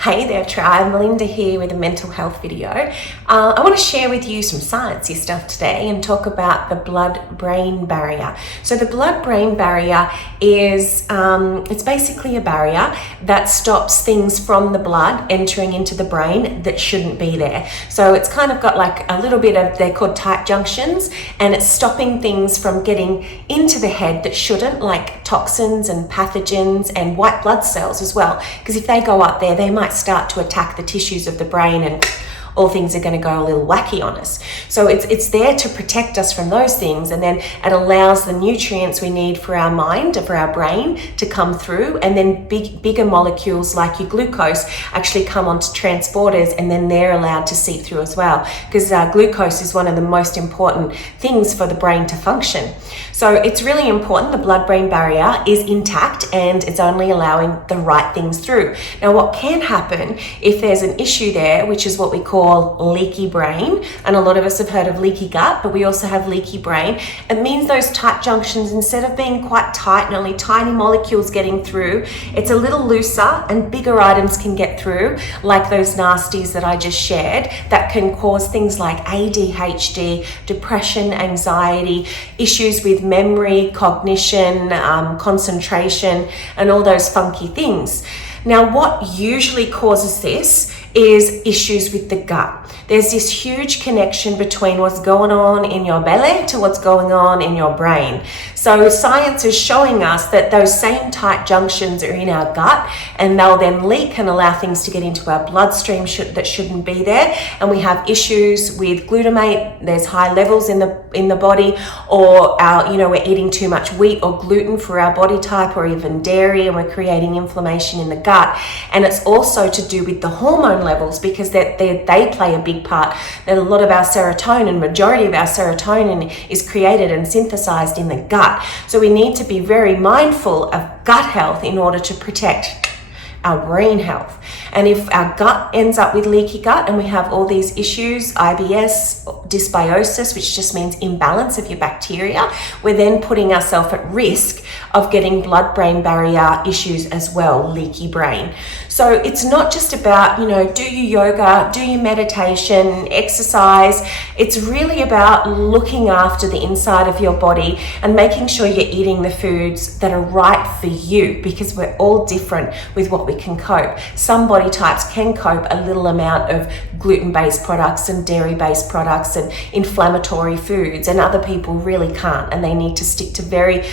Hey there, tribe. Melinda here with a mental health video. I want to share with you some sciencey stuff today and talk about the blood-brain barrier. So the blood-brain barrier is, it's basically a barrier that stops things from the blood entering into the brain that shouldn't be there. So it's kind of got like a little bit of, they're called tight junctions, and it's stopping things from getting into the head that shouldn't, like toxins and pathogens and white blood cells as well. Because if they go up there, they might start to attack the tissues of the brain and all things are going to go a little wacky on us. So it's there to protect us from those things, and then it allows the nutrients we need for our mind, for our brain to come through, and then bigger molecules like your glucose actually come onto transporters, and then they're allowed to seep through as well, because glucose is one of the most important things for the brain to function. So it's really important the blood-brain barrier is intact and it's only allowing the right things through. Now what can happen if there's an issue there, which is what we call leaky brain, and a lot of us have heard of leaky gut, but we also have leaky brain. It means those tight junctions, instead of being quite tight and only tiny molecules getting through, it's a little looser and bigger items can get through, like those nasties that I just shared, that can cause things like ADHD, depression, anxiety, issues with memory, cognition, concentration, and all those funky things. Now, what usually causes this is issues with the gut. There's this huge connection between what's going on in your belly to what's going on in your brain. So science is showing us that those same tight junctions are in our gut, and they'll then leak and allow things to get into our bloodstream that shouldn't be there. And we have issues with glutamate. There's high levels in the body, or we're eating too much wheat or gluten for our body type, or even dairy, and we're creating inflammation in the gut. And it's also to do with the hormone levels, because they play a big part. That a lot of our serotonin, majority of our serotonin, is created and synthesized in the gut. So we need to be very mindful of gut health in order to protect our brain health. And if our gut ends up with leaky gut and we have all these issues, IBS, dysbiosis, which just means imbalance of your bacteria, we're then putting ourselves at risk of getting blood-brain barrier issues as well, leaky brain. So it's not just about, do your yoga, do your meditation, exercise. It's really about looking after the inside of your body and making sure you're eating the foods that are right for you, because we're all different with what we can cope. Some body types can cope a little amount of gluten-based products and dairy-based products and inflammatory foods, and other people really can't, and they need to stick to very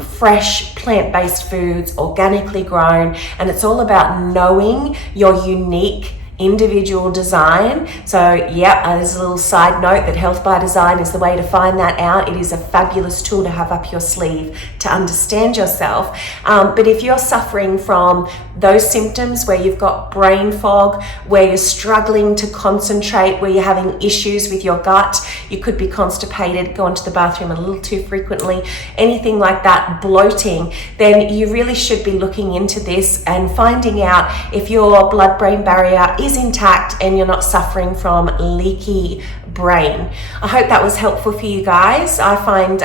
fresh plant-based foods, organically grown. And it's all about knowing your unique individual design. So there's a little side note that Health by Design is the way to find that out. It is a fabulous tool to have up your sleeve to understand yourself. But if you're suffering from those symptoms where you've got brain fog, where you're struggling to concentrate, where you're having issues with your gut, you could be constipated, going to the bathroom a little too frequently, anything like that, bloating, then you really should be looking into this and finding out if your blood-brain barrier is intact and you're not suffering from leaky brain. I hope that was helpful for you guys. I find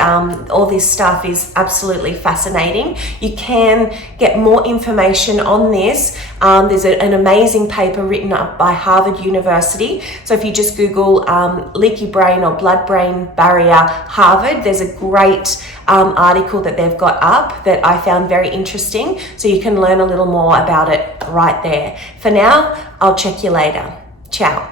all this stuff is absolutely fascinating. You can get more information on this. There's an amazing paper written up by Harvard University. So if you just Google leaky brain or blood-brain barrier Harvard, there's a great article that they've got up that I found very interesting. So you can learn a little more about it right there. For now, I'll check you later. Ciao.